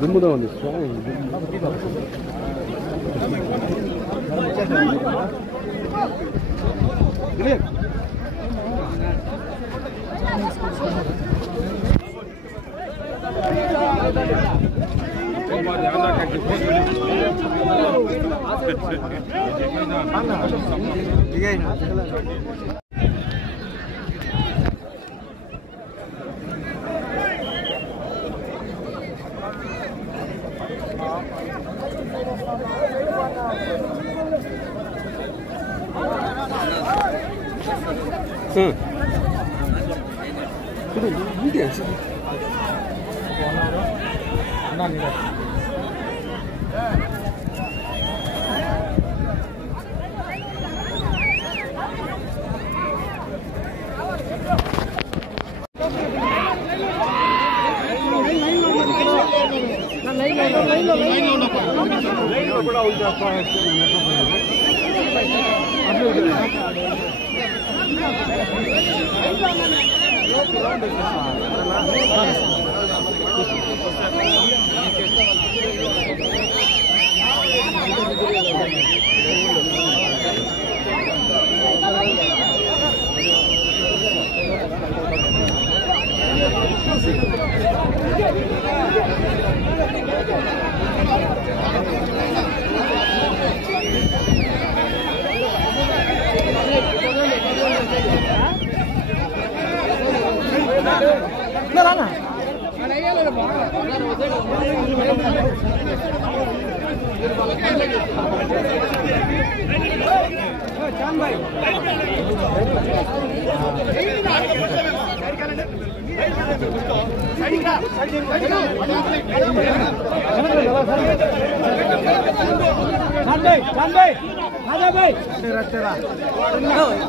దుమ్ముగా ఉంది भाई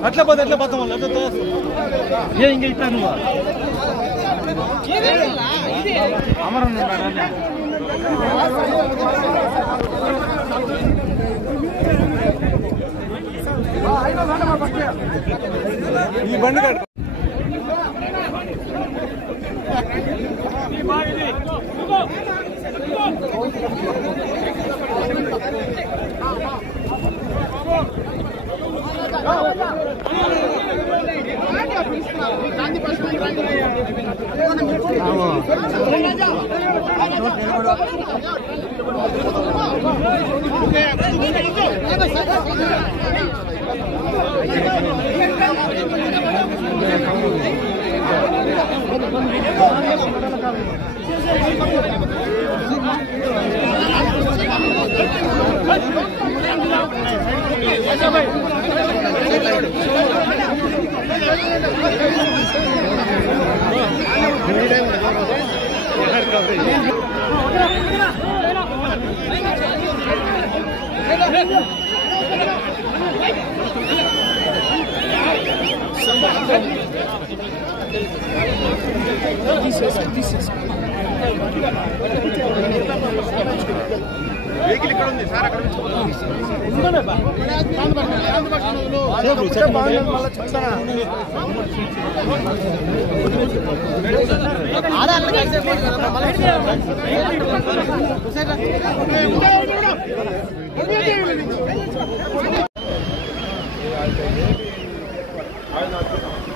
అట్లా పోతే ఎట్లా పోతాం ఏ ఇంకా ఇస్తాను అమరన్న ఈ బండి కట్టు వెహికల్ ఇక్కడ ఉంది సార్ అక్కడ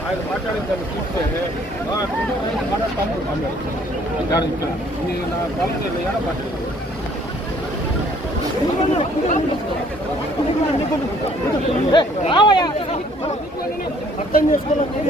ఆయన మాట్లాడిందని చూస్తే నా కాలేజీలో ఏడ మాట్లాడారు అర్థం చేసుకోవాలి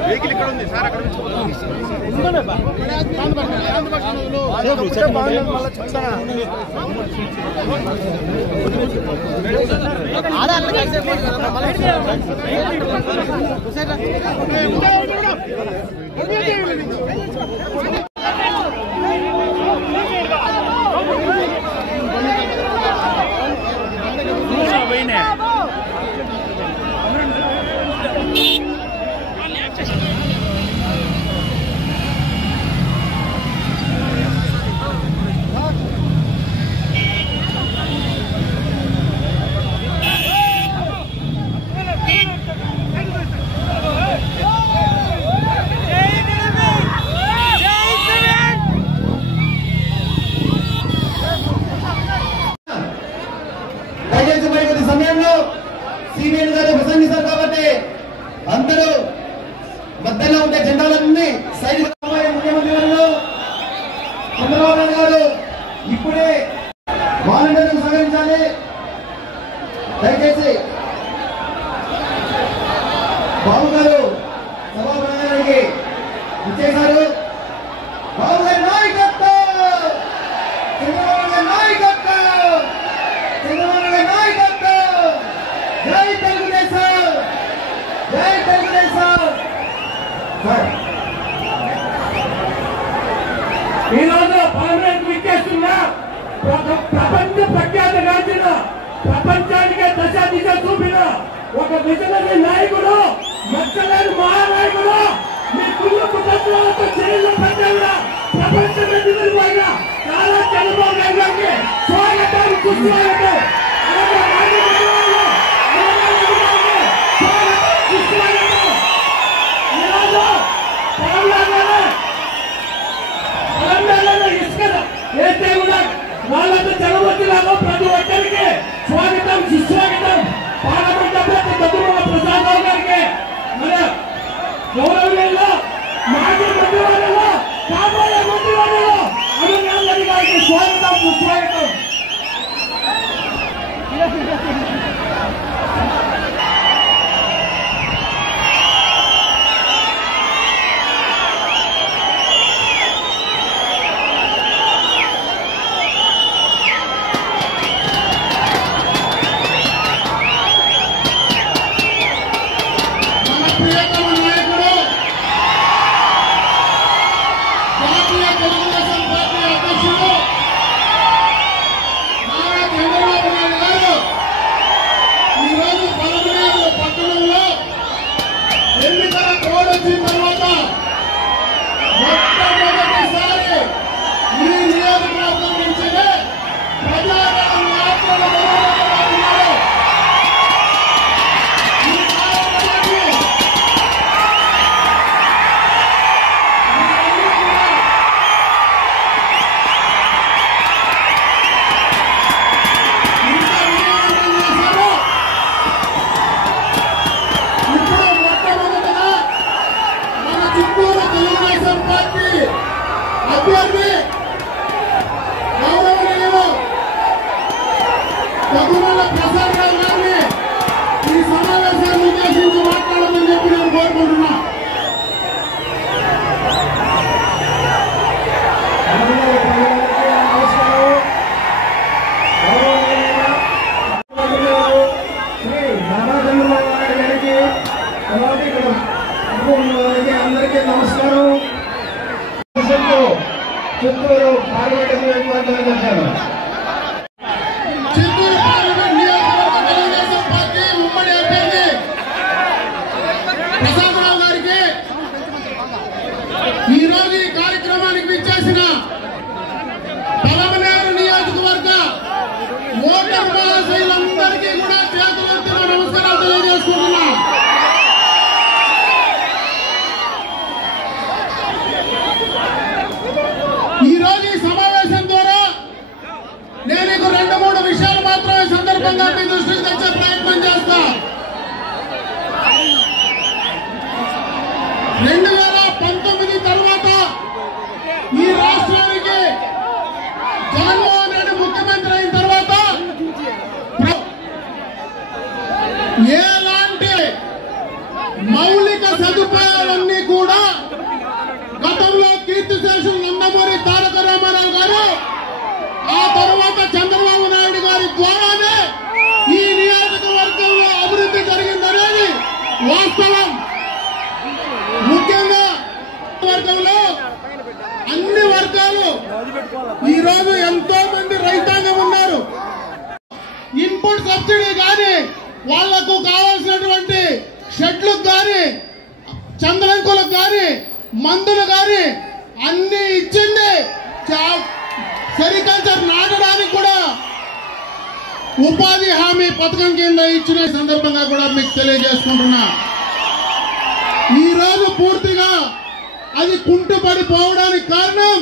వెహికల్ ఇక్కడ ఉంది సార్ అక్కడ సమయంలో సీనియర్ గారు ప్రసంగిస్తారు కాబట్టి అందరూ మధ్యలో ఉండే జెండాలన్నీ సైడ్ ముఖ్యమంత్రి గారు చంద్రబాబు నాయుడు గారు ఇప్పుడే వాలంటీర్లకు సహకరించాలి. ఇచ్చేశారు. బాబు గారి నాయకత్వం, చంద్రబాబు గారి నాయకత్వం, చంద్రబాబు గారి నాయకత్వం. జై తెలుగుదేశం, జై తెలుగుదేశం. ఈరోజు పార్లమెంట్ విచ్చేస్తున్న ప్రపంచ ప్రఖ్యాతగాంచిన ప్రపంచానికే దశ దిశ చూపిన ఒక విజనరీ నాయకుడు, మచ్చలేని మహానాయకుడు, మీ కుళ్ళు కుటుంబాలతో జైల్లో పడ్డా ప్రపంచమే నిలిపోయిన నారా చంద్రబాబు నాయుడు గారికి స్వాగతం, సుస్వాగతం. వేస్తే కూడా వాళ్ళతో జనవచ్చులాగా ప్రతి ఒక్కరికి స్వాగతం, సుస్వాగతం. పార్లమెంట్ అభ్యర్థి దగ్గర ప్రసాద్ రావు గారికి, మన గౌరవనీయులు మాజీ మంత్రివర్యులు, కాబోయే మంత్రివర్యులు అభినందన్ గారికి స్వాగతం, సుస్వాగతం. ప్రసాద్ రావు గారిని ఈ సమావేశాన్ని ఉద్దేశించి మాట్లాడమని చెప్పి నేను కోరుకుంటున్నా. అందరికీ నమస్కారం. చిత్తూరు పార్లమెంట్ నియోజకవర్గానికి వచ్చాను. చిత్తూరు పార్లమెంట్ నియోజకవర్గ తెలుగుదేశం పార్టీ ఉమ్మడి అభ్యర్థి ప్రసాద్ రావు గారికి ఈ రోజు ఈ కార్యక్రమానికి విచ్చేసిన పలమనేరు నియోజకవర్గ ఓటర్ మహాశైలందరికీ కూడా చేతులెత్తిన నమస్కారాలు తెలియజేసుకుంటున్నా. ఈ రోజు ఈ సమావేశం ద్వారా నేను మీకు 2-3 విషయాలు మాత్రమే సందర్భంగా మీ దృష్టికి తెచ్చే ప్రయత్నం చేస్తా. 2019 తర్వాత ఈ రాష్ట్రానికి జగన్మోహన్ రెడ్డి ముఖ్యమంత్రి అయిన తర్వాత ఎలాంటి మౌలిక సదుపాయాలన్నీ కూడా గతంలో కీర్తిశేషులు నందమూరి తారక రామారావు గారు, ఆ తర్వాత చంద్రబాబు నాయుడు గారి ద్వారానే ఈ నియోజకవర్గంలో అభివృద్ధి జరిగిందనేది వాస్తవం. ముఖ్యంగా వర్గంలో అన్ని వర్గాలు ఈ రోజు ఎంతో మంది రైతాంగం ఉన్నారు. ఇన్పుట్ సబ్సిడీ కానీ, వాళ్లకు కావాల్సినటువంటి షెడ్లకు కానీ, చంద్రంకులకు కానీ, మందులు కానీ అన్ని ఇచ్చింది. సెరికల్చర్ నాటడానికి కూడా ఉపాధి హామీ పథకం కింద ఇచ్చిన సందర్భంగా కూడా మీకు తెలియజేసుకుంటున్నా. ఈ రోజు పూర్తిగా అది కుంటుపడిపోవడానికి కారణం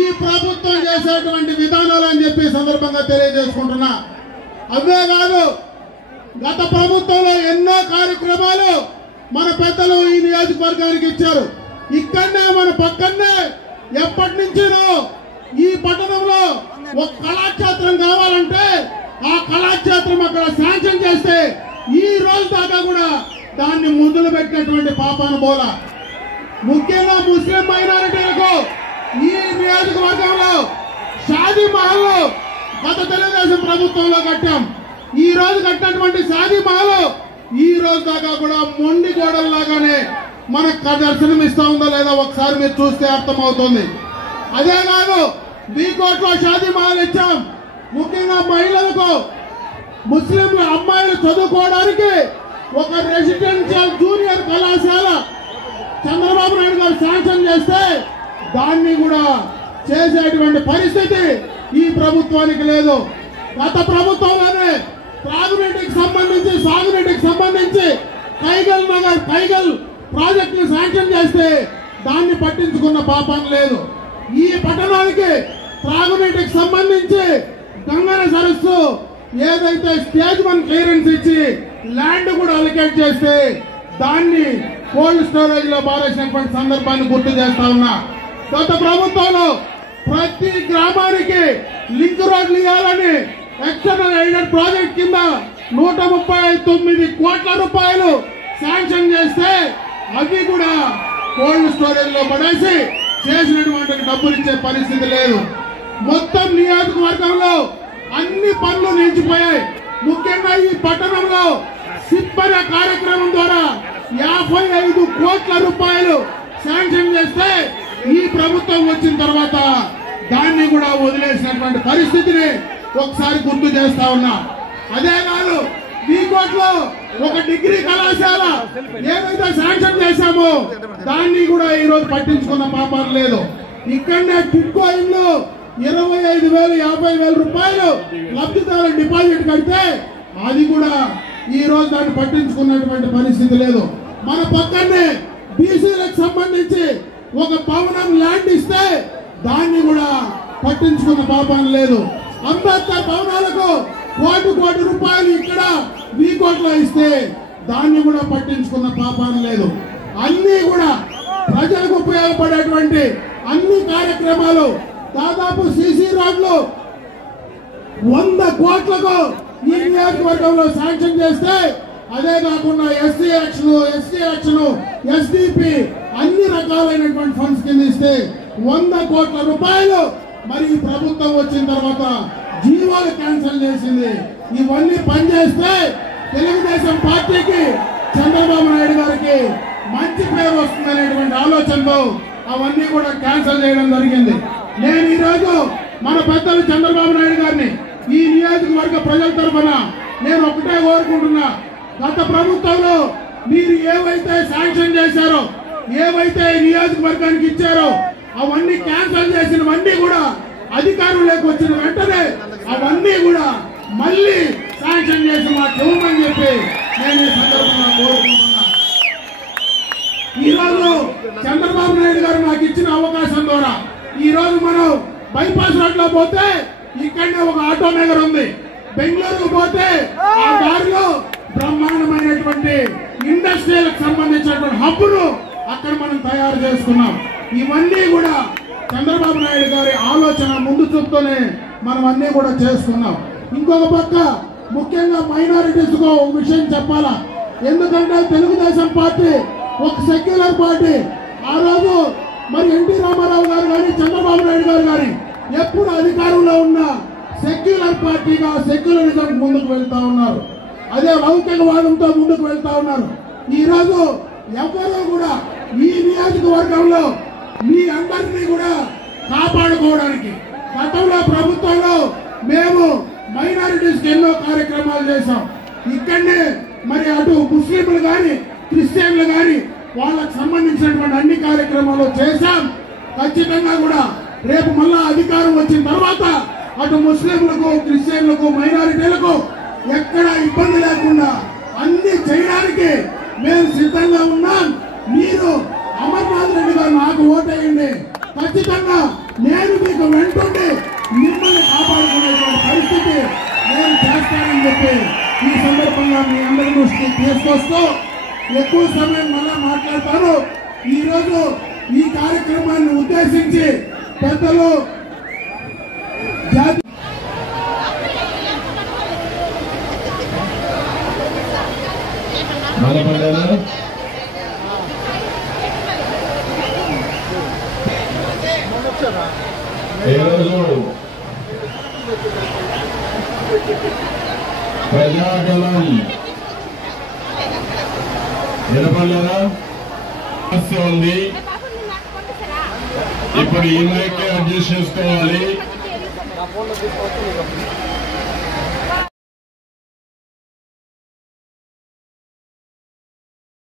ఈ ప్రభుత్వం చేసేటువంటి విధానాలు అని చెప్పి సందర్భంగా తెలియజేసుకుంటున్నా. అవే కాదు, గత ప్రభుత్వంలో ఎన్నో కార్యక్రమాలు మన పెద్దలు ఈ నియోజకవర్గానికి ఇచ్చారు. ఇక్కడనే మన పక్కనే ఎప్పటి నుంచినో ఈ పట్టణంలో ఒక కళాక్షేత్రం కావాలంటే ఆ కళాక్షేత్రం అక్కడ శాంక్షన్ చేస్తే ఈ రోజు దాకా కూడా దాన్ని మొదలు పెట్టినటువంటి పాపాను బోల. ముఖ్యంగా ముస్లిం మైనారిటీలకు ఈ నియోజకవర్గంలో షాదీ మహల్ గత తెలుగుదేశం ప్రభుత్వంలో కట్టాం. ఈ రోజు కట్టినటువంటి షాదీ మహల్ ఈ రోజు దాకా కూడా మొండి గోడల్లాగానే మనకు దర్శనం ఇస్తా ఉందో లేదా ఒకసారి మీరు చూస్తే అర్థమవుతుంది. అదే కాదు బీకోట్లో షాదీ మహల్ ఇచ్చాం. ముఖ్యంగా మహిళలకు ముస్లింల అమ్మాయిలు చదువుకోవడానికి ఒక రెసిడెన్షియల్ జూనియర్ కళాశాల చంద్రబాబు నాయుడు గారు శాంక్షన్ చేస్తే దాన్ని కూడా చేసేటువంటి పరిస్థితి ఈ ప్రభుత్వానికి లేదు. గత ప్రభుత్వంలోనే త్రాగునీటికి సంబంధించి సాగునీటికి సంబంధించి కైగల్ ప్రాజెక్ట్ ని శాంక్షన్ చేస్తే దాన్ని పట్టించుకున్న పాపం లేదు. ఈ పట్టణానికి త్రాగునీటికి సంబంధించి గంగన సరస్సు ఏదైతే స్టేజ్ 1 క్లియరెన్స్ ఇచ్చి ల్యాండ్ కూడా అలికేట్ చేస్తే దాన్ని కోల్డ్ స్టోరేజ్ లో మారేసినటువంటి సందర్భాన్ని గుర్తు చేస్తా ఉన్నా. గత ప్రభుత్వంలో ప్రతి గ్రామానికి లింక్ రోడ్లు ఇవ్వాలని ఎక్స్టర్నల్ ఎయిడెడ్ ప్రాజెక్ట్ కింద 139 కోట్ల రూపాయలు శాంక్షన్ చేస్తే అవి కూడా కోల్డ్ స్టోరేజ్ లో పడేసి చేసినటువంటి డబ్బులు ఇచ్చే పరిస్థితి లేదు. మొత్తం నియోజకవర్గంలో అన్ని పనులు నిలిచిపోయాయి. ముఖ్యంగా ఈ పట్టణంలో సిప్ అనే కార్యక్రమం ద్వారా 55 కోట్ల రూపాయలు శాంక్షన్ చేస్తే ఈ ప్రభుత్వం వచ్చిన తర్వాత దాన్ని కూడా వదిలేసినటువంటి పరిస్థితిని ఒకసారి గుర్తు చేస్తా ఉన్నా. అదే కాదు బీకోట్లో ఒక డిగ్రీ కళాశాల ఏదైతే శాంక్షన్ చేశామో దాన్ని కూడా ఈ రోజు పట్టించుకున్న పాపాలు లేదు. ఇక్కడనే టిడ్కో ఇల్లు 25,000 50,000 రూపాయలు లబ్ధిదారుల డిపాజిట్ కడితే అది కూడా ఈ రోజు దాన్ని పట్టించుకున్నటువంటి పరిస్థితి లేదు. మన పక్కనే బీసీలకు సంబంధించి ఒక భవనం ల్యాండ్ ఇస్తే దాన్ని కూడా పట్టించుకున్న పాపాలు లేదు. అంబేద్కర్ భవనాలకు కోటి రూపాయలు ఇక్కడ బీకోట్లో ఇస్తే దాన్ని కూడా పట్టించుకున్న పాపాలు లేదు. అన్ని కూడా ప్రజలకు ఉపయోగపడేటువంటి అన్ని కార్యక్రమాలు దాదాపు సీసీ రోడ్లు 100 కోట్లకు ఈ నియోజకవర్గంలో శాంక్షన్ చేస్తే అదే కాకుండా ఎస్సీ యాక్షన్ ఎస్డిపి అన్ని రకాలైనటువంటి ఫండ్స్ కింద ఇస్తే 100 కోట్ల రూపాయలు మరి ఈ ప్రభుత్వం వచ్చిన తర్వాత జీవోలు క్యాన్సిల్ చేసింది. ఇవన్నీ పనిచేస్తే తెలుగుదేశం పార్టీకి చంద్రబాబు నాయుడు గారికి మంచి పేరు వస్తుందనేటువంటి ఆలోచనతో అవన్నీ కూడా క్యాన్సిల్ చేయడం జరిగింది. నేను ఈరోజు మన పెద్దలు చంద్రబాబు నాయుడు గారిని ఈ నియోజకవర్గ ప్రజల తరఫున నేను ఒకటే కోరుకుంటున్నా. గత ప్రభుత్వంలో మీరు ఏవైతే శాంక్షన్ చేశారో ఏవైతే నియోజకవర్గానికి ఇచ్చారో అవన్నీ క్యాన్సిల్ చేసినవన్నీ కూడా అధికారంలోకి వచ్చిన వెంటనే అవన్నీ కూడా మళ్ళీ శాంక్షన్ చేసి మాకు ఇవ్వమని చెప్పి నేను ఈ సందర్భంగా కోరుకుంటున్నా. ఈరోజు చంద్రబాబు నాయుడు గారు నాకు ఇచ్చిన అవకాశం ద్వారా ఈ రోజు మనం బైపాస్ రోడ్ లో పోతే ఇక్కడనే ఒక ఆటో నగర్ ఉంది. బెంగళూరుకు పోతే ఆ దారిలో బ్రహ్మాండమైనటువంటి ఇండస్ట్రియల్కి సంబంధించినటువంటి హబ్బును అక్కడ మనం తయారు చేసుకున్నాం. ఇవన్నీ కూడా చంద్రబాబు నాయుడు గారి ఆలోచన ముందు చూపుతోనే మనం అన్ని కూడా చేసుకున్నాం. ఇంకొక పక్క ముఖ్యంగా మైనారిటీస్ కు ఒక విషయం చెప్పాలా. ఎందుకంటే తెలుగుదేశం పార్టీ ఒక సెక్యులర్ పార్టీ. ఆ రోజు మరి ఎన్టీ రామారావు గారు కానీ చంద్రబాబు నాయుడు గారు కానీ ఎప్పుడు అధికారంలో ఉన్న సెక్యులర్ పార్టీగా సెక్యులరిజం ముందుకు వెళ్తా ఉన్నారు. అదే లౌకికవాదంతో ముందుకు వెళ్తా ఉన్నారు. ఈ రోజు ఎవరూ కూడా ఈ నియోజకవర్గంలో మీ అందరినీ కూడా కాపాడుకోవడానికి గతంలో ప్రభుత్వంలో మేము మైనారిటీస్ ఎన్నో కార్యక్రమాలు చేశాం. ఇక్కడనే మరి అటు ముస్లింలు కానీ క్రిస్టియన్లు కానీ వాళ్ళకు సంబంధించినటువంటి అన్ని కార్యక్రమాలు చేశాం. ఖచ్చితంగా కూడా రేపు మళ్ళా అధికారం వచ్చిన తర్వాత అటు ముస్లింలకు క్రిస్టియన్లకు మైనారిటీలకు ఎక్కడ ఇబ్బంది లేకుండా అన్ని చేయడానికి మేము సిద్ధంగా ఉన్నాం. మీరు అమర్నాథ్ రెడ్డి గారు నాకు ఓటేయండి. ఖచ్చితంగా నేను మీకు వెంటుండి మిమ్మల్ని కాపాడుకునేటువంటి పరిస్థితి నేను చేస్తానని చెప్పి ఈ సందర్భంగా మీ అందరి దృష్టికి తీసుకొస్తూ ఎక్కువ సమయం మళ్ళా మాట్లాడతాను. ఈ రోజు ఈ కార్యక్రమాన్ని ఉద్దేశించి పెద్దలు జాతి ఈరోజు ప్రజాగలం వినపడలేదా? సమస్య ఉంది. ఇప్పుడు ఈ మైక్ అడ్జస్ట్ చేసుకోవాలి.